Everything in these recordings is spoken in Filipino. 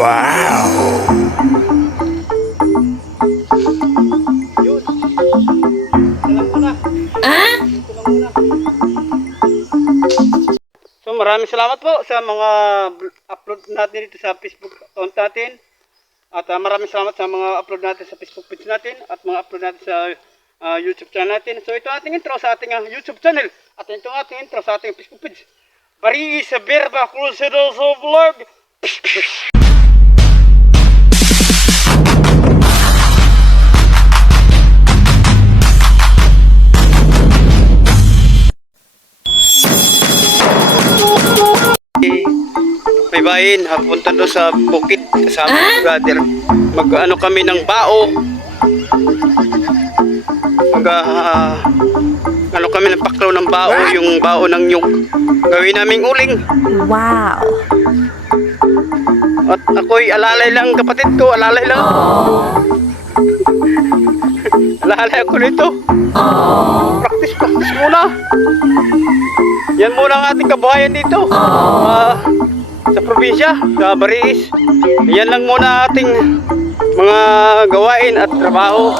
Wow! Yun. Ito lang muna. Ito lang muna. So maraming salamat po sa mga upload natin dito sa Facebook account natin. At maraming salamat sa mga upload natin sa Facebook page natin at mga upload natin sa YouTube channel natin. So ito ating intro sa ating YouTube channel at ito ating intro sa ating Facebook page. Bari sa Berba Crusader sa vlog. May bayin, punta doon sa bukid kasama ng brother. Mag-ano kami ng bao. Ano kami ng paklaw ng bao, yung bao ng nyug. Gawin naming uling. Wow! At ako'y alalay lang, kapatid ko, alalay lang. Alalay ako nito. Practice muna. Yan muna ang ating kabuhayan dito. Sa probinsya, sa Bariis. Yan lang muna ating mga gawain at trabaho.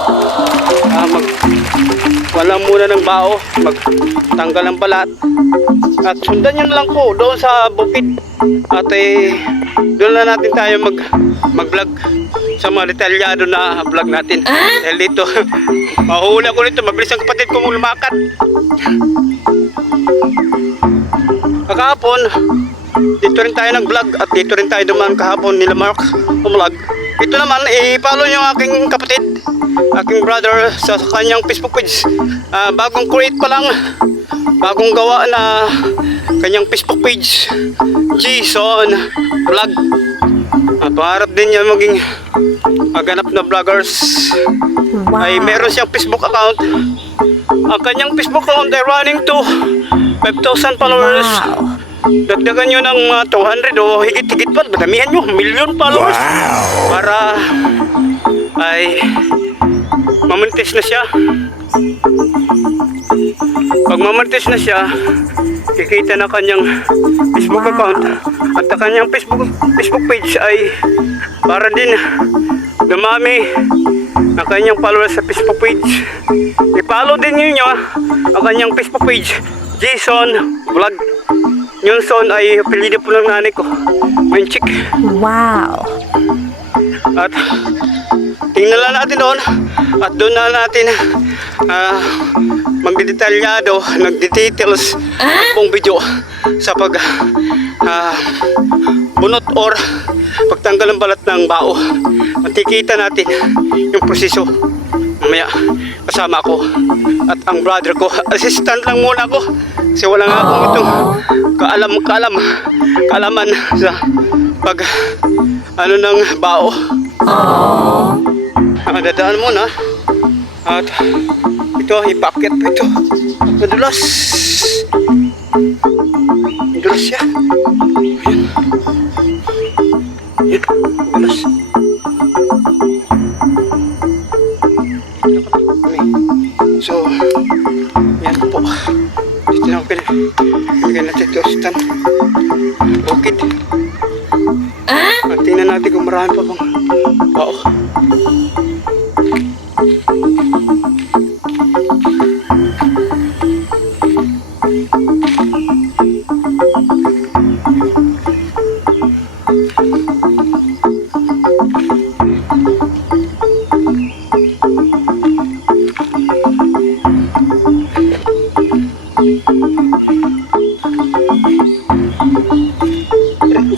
Wala muna ng bao, magtanggal ng balat. At sundan nyo na lang po doon sa bukid. At doon na natin tayo mag-vlog sa mga detalyado na vlog natin. Dahil dito, mahuhuli ako nito, mabilis ang kapatid ko mong lumakad. Kahapon, dito rin tayo nag-vlog at dito rin tayo dumaan kahapon nila Mark vlog. Ito naman, i-follow nyo ang aking kapatid, aking brother sa kanyang Facebook page. Bagong create pa lang, bagong gawa na kanyang Facebook page, Jason Vlog. Pangarap din niya maging ganap na vloggers. Wow. Ay meron siyang Facebook account. Ang kanyang Facebook account ay running to 5,000 followers. Wow. Dagdagan nyo ng 200 o higit-higit pa. Damihan nyo, million followers. Wow. Para ay mamonetize na siya. Pag mamonetize na siya, kikita na kanyang Facebook account. At ang kanyang Facebook page ay para din dumami ang kanyang followers sa Facebook page. I-follow din nyo ang kanyang Facebook page, Jason Vlog. Yung son ay apelido po ng nanay ko, Manchik. Wow! At tingnan lang natin doon. At doon na natin magdedetalyado, nagdetails pong video sa pag bunot or pagtanggal ng balat ng bao. Matikita natin yung proseso. Mamaya kasama ako at ang brother ko. Assistant lang muna ako kasi wala nga akong itong kaalaman sa pag ano ng bao. Dadaan muna at ito ipakit po ito. Madulas siya. Yan, madulas. So yan po, dito na ako pinagay natin ito sa bukid. At tingnan natin kung marami pa bang bao.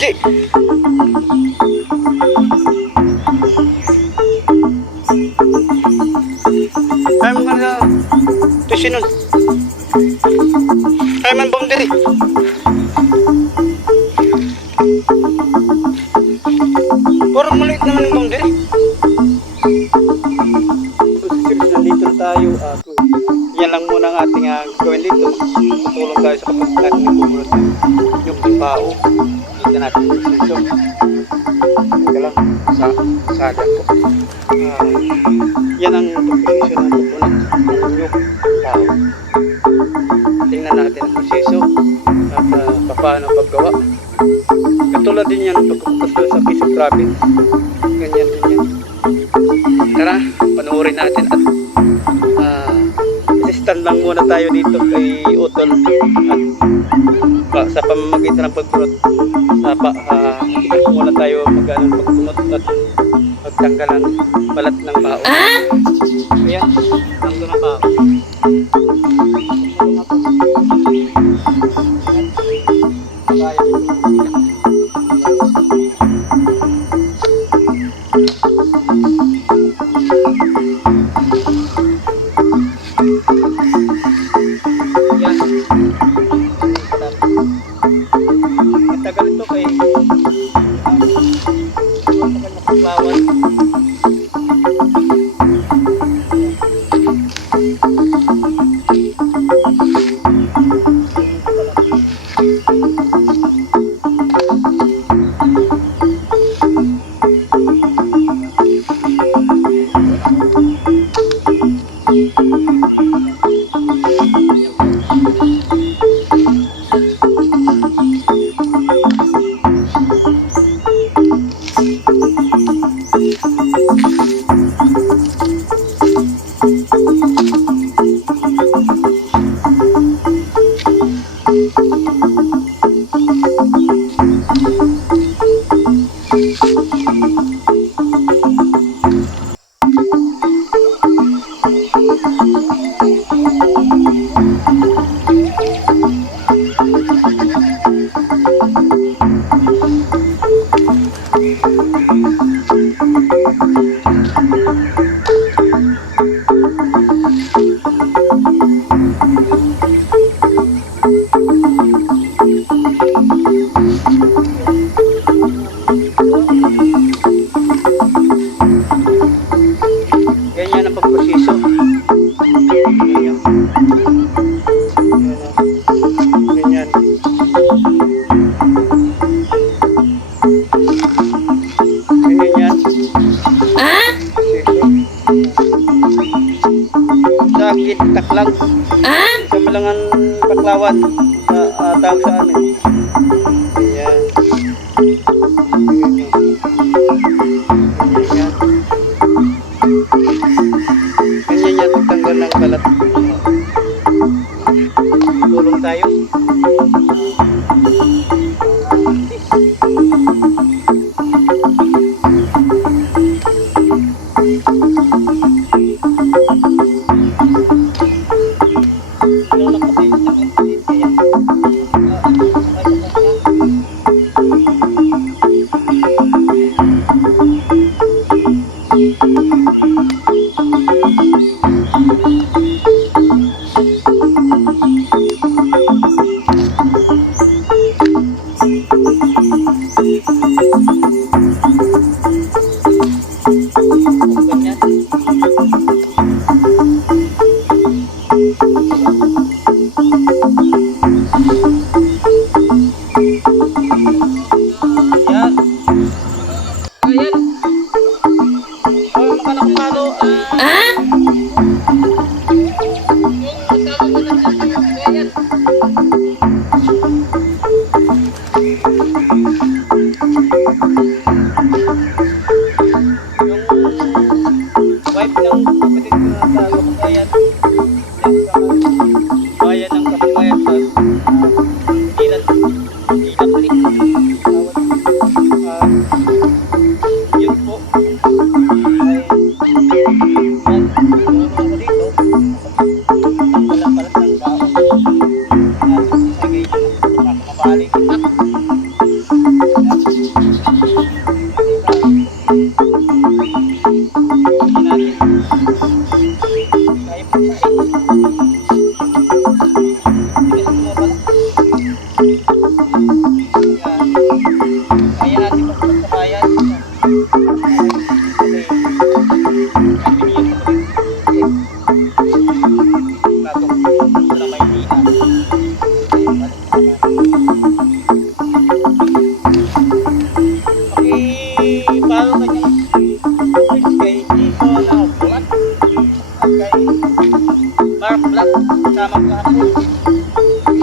Jay! Ay mo na ito sinun. Ay man boundary. Parang maliit naman yung boundary. Nandito na tayo. Yan lang muna ang ating gawin dito. Tutulong tayo sa kapatid natin ng bubulot yung bao. Kita natin yung proseso. Ito lang sa sada po. Yan ang proseso ng pupunan ng yung bao. Tingnan natin ang proseso at paano paggawa. Katulad din yan pagkapunta sa Quezon Province. Ganyan din yan. Tara, panoorin natin at assistant lang muna tayo dito kay Utol at sa pamamagitan ng pagpunot muna tayo pagpunot at magtanggal ng balat ng bao. Ayan, tanggal ng bao. Matagal ito kay bawal. Ganyan ang pagproseso. Ganyan. Ganyan. Ganyan yan. Sakit, taklang. Sa malangan paklawan. Tawag sa amin. Ganyan. Ganyan yan pagtanggal ng balat. Tulong tayo.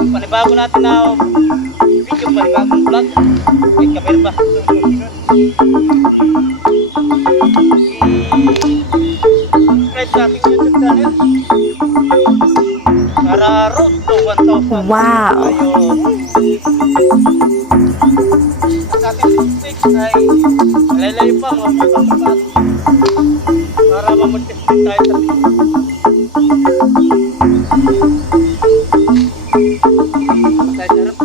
Panibago natin na video, panibagong vlog. vlog. May camera ba? Subscribe sa aking YouTube channel. Para road to 1,000. Wow. Ayun. Sa ating Facebook ay malalayo pa mga pagpapapat. Para mamagkas din tayo sa tayo sarap.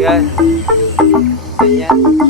Yan. Ganyan.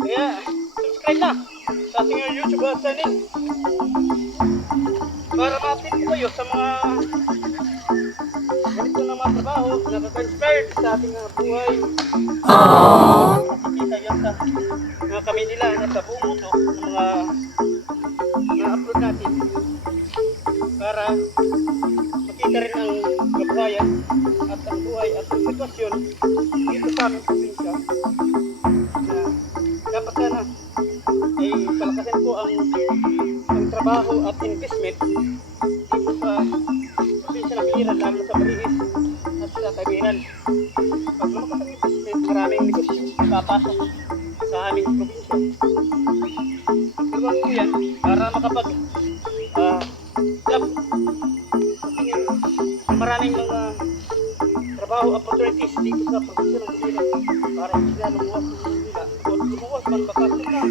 Kaya, subscribe na sa ating YouTube channel para ma-update ko kayo sa mga ganito na mga trabaho na nakaka-inspired sa ating buhay. Nakikita yan sa mga kami nila na sa buong mundo ng mga na-upload natin para makita rin ang kabuhayan at ang buhay at ang sitwasyon dito sa aming probinsya na dapat sana ay palakasin po ang trabaho at investment dito sa probinsya ng Biliran, lalo sa Bariis at sa Tabiran. Pag lumakas ang investment, maraming negosyo papasok sa aming probinsya. Tulungan po yan para makapag job maraming mga trabaho opportunities dito sa probinsya ng Biliran para hindi na lumuwas nila. Kung lumuwas man bakasyon na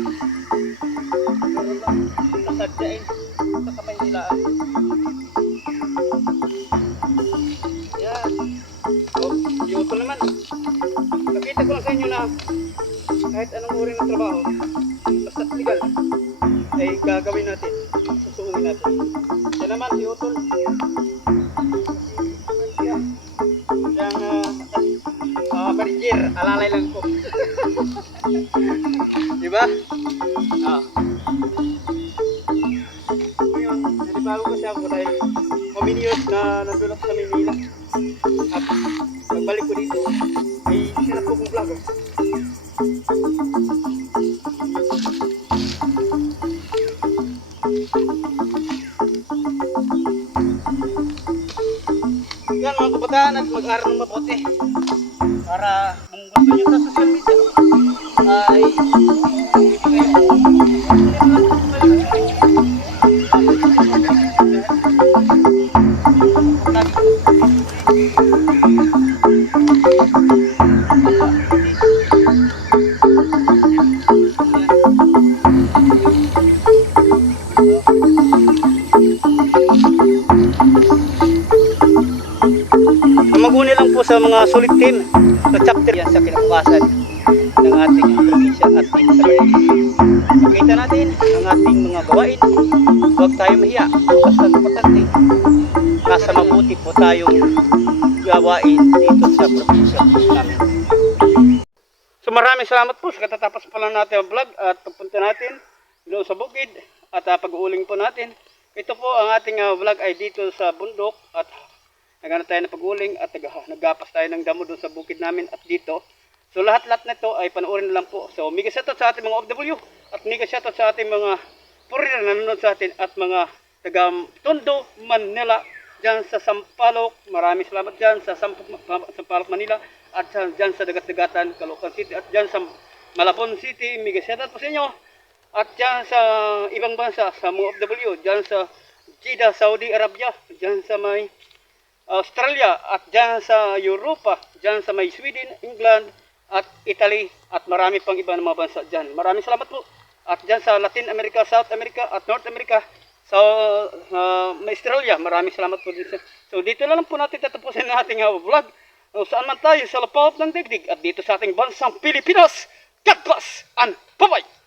pero lang kasadyain sa kamay nila. Yan. So, yung ito naman, nakita ko lang sa inyo na kahit anong uri ng trabaho basta legal ay gagawin natin, susuungin natin. Yan naman si Utol, yung manager, alalay lang ko. Diba? Ngayon, nalibago kasi ako dahil years na nandun ako sa Manila at pagbalik ko dito ay sinap ko kong vlogger. Yan mga kabataan, at mag-aral ng mabuti para kung gusto nyo sa social media ay maguni lang po sa mga solid team sa chapter yan sa kinabukasan ng ating probinsya at dito sa Bariis. Makita natin ang ating mga gawain, huwag tayo mahiya, basta importante nasa mabuti po tayong gawain dito sa probinsya namin. So maraming salamat po sa katatapos pa lang natin ang vlog at pagpunta natin doon sa bukid at pag-uuling po natin. Ito po ang ating vlog ay dito sa bundok at nagano tayo ng pag-uling at naggapas tayo ng damo doon sa bukid namin at dito. So lahat-lahat na ito ay panoorin na lang po. So mega shoutout sa ating mga OFW at mega shoutout sa ating mga foreigner na nanonood sa atin at mga taga Tondo, Manila, dyan sa Sampaloc. Maraming salamat dyan sa Sampaloc, Manila at dyan sa Dagat-Dagatan, Caloocan City at dyan sa Malabon City. Mega shoutout po sa inyo. At dyan sa ibang bansa, sa mga OFW, dyan sa Jeddah, Saudi Arabia, dyan sa may Australia at dyan sa Europa, dyan sa may Sweden, England at Italy at marami pang iba ng mga bansa dyan. Maraming salamat po. At dyan sa Latin America, South America at North America, sa Australia, maraming salamat po din. So dito na lang po natin tatapusin ang ating vlog. Saan man tayo sa lapawat ng digdig at dito sa ating bansang Pilipinas. God bless and bye-bye!